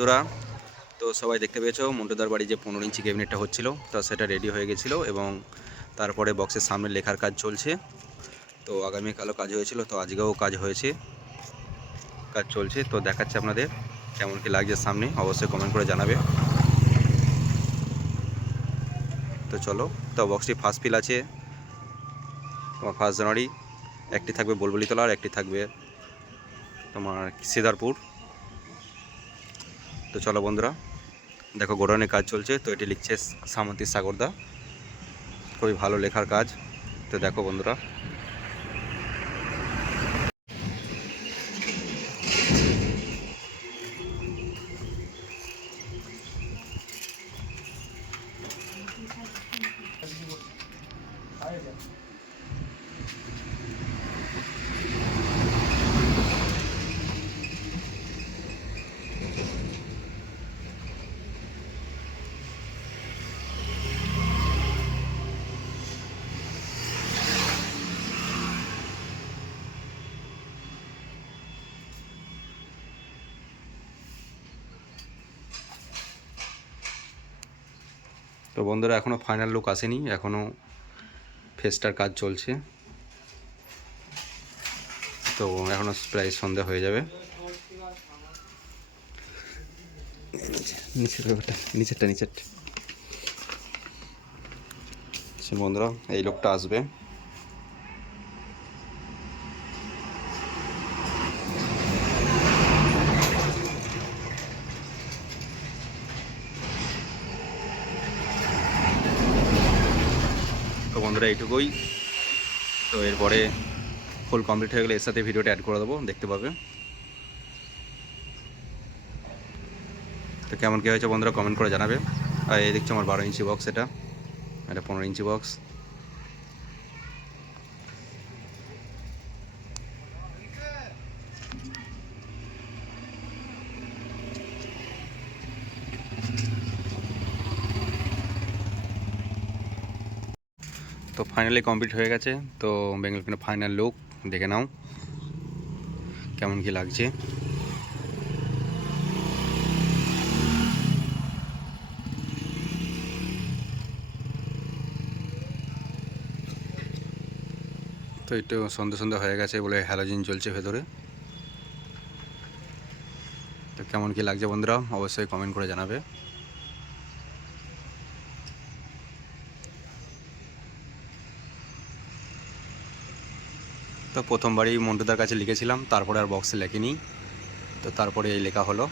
বন্ধুরা, তো সবাই দেখতে পেয়েছো মন্টুদার বাড়ি যে 15 ইঞ্চি ক্যাবিনেটটা হচ্ছিল, তো সেটা রেডি হয়ে গেছিলো এবং তারপরে বক্সের সামনে লেখার কাজ চলছে। তো আগামীকালও কাজ হয়েছিল, তো আজকেও কাজ হয়েছে, কাজ চলছে। তো দেখাচ্ছে আপনাদের কেমন কি লাগছে সামনে, অবশ্যই কমেন্ট করে জানাবে। তো চলো, তো বক্সটি ফার্স্ট ফিল আছে তোমার 1 জানুয়ারি, একটি থাকবে বুলবুলিতলা আর একটি থাকবে তোমার সিদারপুর। তো চলো বন্ধুরা, দেখো গোডাউনে কাজ চলছে। তো এটি লিখছে সামন্তী সাগরদা, খুবই ভালো লেখার কাজ। তো দেখো বন্ধুরা, তো বন্ধুরা এখনও ফাইনাল লুক আসেনি, এখনও ফেসটার কাজ চলছে। তো এখনও প্রায় সন্ধ্যা হয়ে যাবে। নিচেরটা বন্ধুরা, এই লোকটা আসবে। তো বন্ধুরা এইটুকুই। তো এরপরে ফুল কমপ্লিট হয়ে গেলে এর সাথে ভিডিওটা অ্যাড করে দেবো, দেখতে পাবে। তো কেমন কী হয়েছে বন্ধুরা কমেন্ট করে জানাবে। আর এই দেখছো আমার 12 ইঞ্চি বক্স, এটা 15 ইঞ্চি বক্স। তো ফাইনালি কমপ্লিট হয়ে গেছে। তো বেঙ্গল পেনের ফাইনাল লুক দেখে নাও কেমন কি লাগছে। তো একটু সন্ধ্যা হয়ে গেছে বলে হ্যালোজিন জ্বলছে ভেতরে। তো কেমন কি লাগছে বন্ধুরা অবশ্যই কমেন্ট করে জানাবে। তো প্রথমবারই মন্টুদার কাছে লিখেছিলাম, তারপরে আর বক্সে লেখিনি। তো তারপরে এই লেখা হলো।